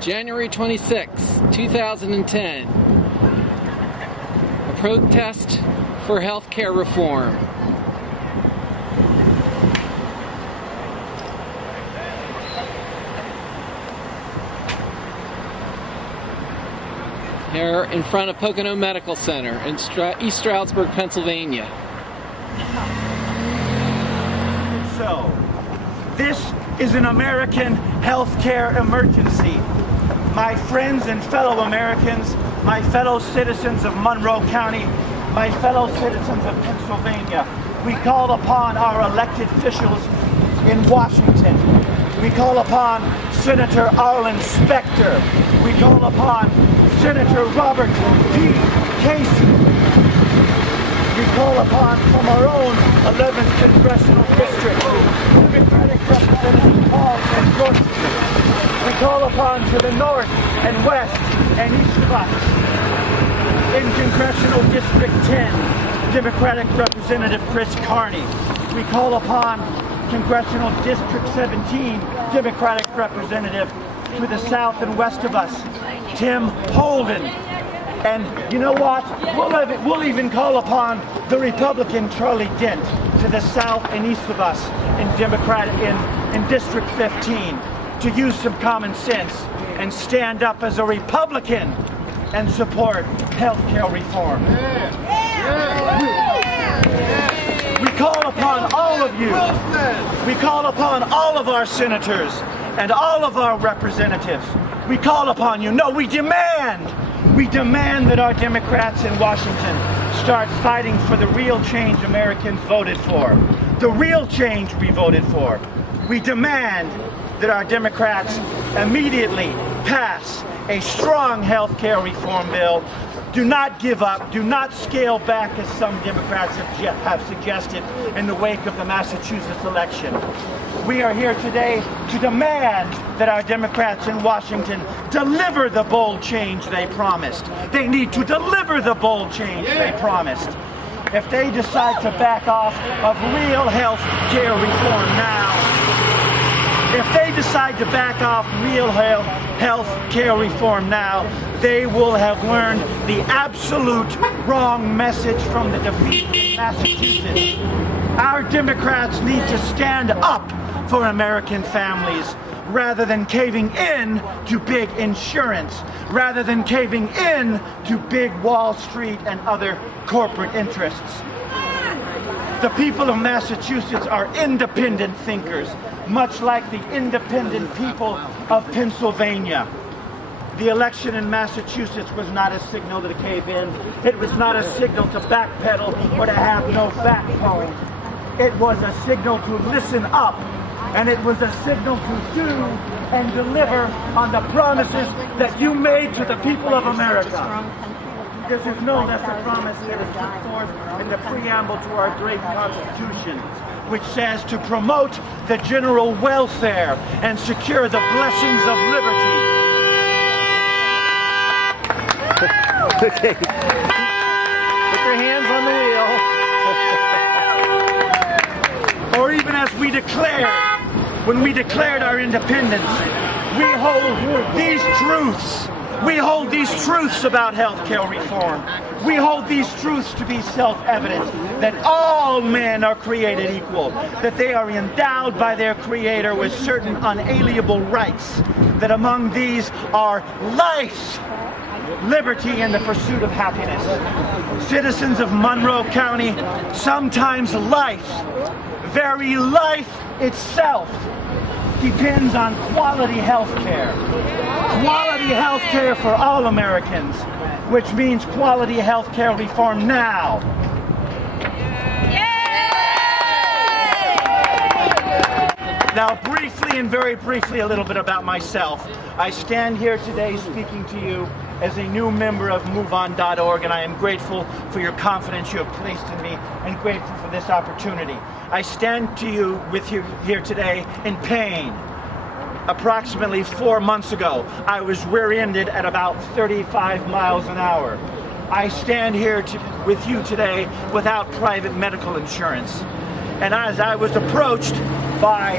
January 26, 2010. A protest for health care reform. Here in front of Pocono Medical Center in East Stroudsburg, Pennsylvania. So, this is an American healthcare emergency. My friends and fellow Americans, my fellow citizens of Monroe County, my fellow citizens of Pennsylvania, we call upon our elected officials in Washington. We call upon Senator Arlen Specter. We call upon Senator Robert P. Casey. We call upon from our own 11th Congressional District, Democratic Representative Paul and Gorsuch. We call upon to the north and west and east of us, in Congressional District 10, Democratic Representative Chris Carney. We call upon Congressional District 17, Democratic Representative to the south and west of us, Tim Holden. And you know what? We'll even call upon the Republican Charlie Dent to the south and east of us in District 15 to use some common sense and stand up as a Republican and support health care reform. We call upon all of you. We call upon all of our senators and all of our representatives. We call upon you. No, we demand that our Democrats in Washington start fighting for the real change Americans voted for. The real change we voted for. We demand that our Democrats immediately pass a strong health care reform bill. Do not give up. Do not scale back as some Democrats have suggested in the wake of the Massachusetts election. We are here today to demand that our Democrats in Washington deliver the bold change they promised. They need to deliver the bold change they promised. If they decide to back off of real health care reform now, if they decide to back off real health care reform now, they will have learned the absolute wrong message from the defeat in Massachusetts. Our Democrats need to stand up for American families rather than caving in to big insurance, rather than caving in to big Wall Street and other corporate interests. The people of Massachusetts are independent thinkers, much like the independent people of Pennsylvania. The election in Massachusetts was not a signal to cave in. It was not a signal to backpedal or to have no backbone. It was a signal to listen up, and it was a signal to do and deliver on the promises that you made to the people of America. This is no less a promise that is put forth in the preamble to our great Constitution, which says to promote the general welfare and secure the blessings of liberty. Okay. Put your hands on the wheel. Or even as we declared, when we declared our independence, we hold these truths. We hold these truths about health care reform. We hold these truths to be self-evident, that all men are created equal, that they are endowed by their Creator with certain unalienable rights, that among these are life, liberty, and the pursuit of happiness. Citizens of Monroe County, sometimes life, very life itself, depends on quality health care. Quality health care for all Americans, which means quality health care reform now. Now, briefly and very briefly, a little bit about myself. I stand here today speaking to you as a new member of MoveOn.org, and I am grateful for your confidence you have placed in me and grateful for this opportunity. I stand to you with you here today in pain. Approximately 4 months ago, I was rear-ended at about 35 miles an hour. I stand here with you today without private medical insurance. And as I was approached by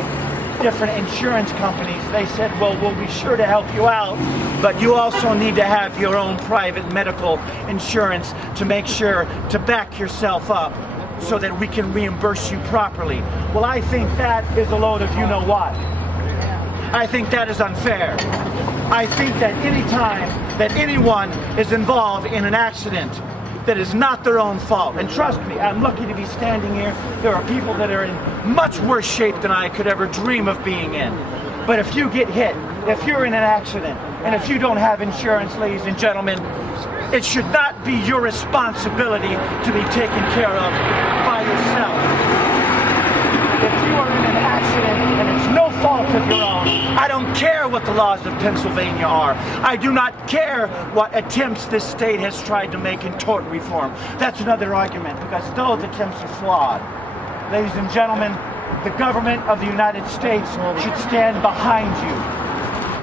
different insurance companies, they said, well, we'll be sure to help you out, but you also need to have your own private medical insurance to make sure to back yourself up so that we can reimburse you properly. Well, I think that is a load of you-know-what. I think that is unfair. I think that any time that anyone is involved in an accident that is not their own fault, and trust me, I'm lucky to be standing here. There are people that are in much worse shape than I could ever dream of being in. But if you get hit, if you're in an accident, and if you don't have insurance, ladies and gentlemen, it should not be your responsibility to be taken care of by yourself. If you are in an accident and it's no fault of your own, I don't care what the laws of Pennsylvania are. I do not care what attempts this state has tried to make in tort reform. That's another argument, because those attempts are flawed. Ladies and gentlemen, the government of the United States should stand behind you.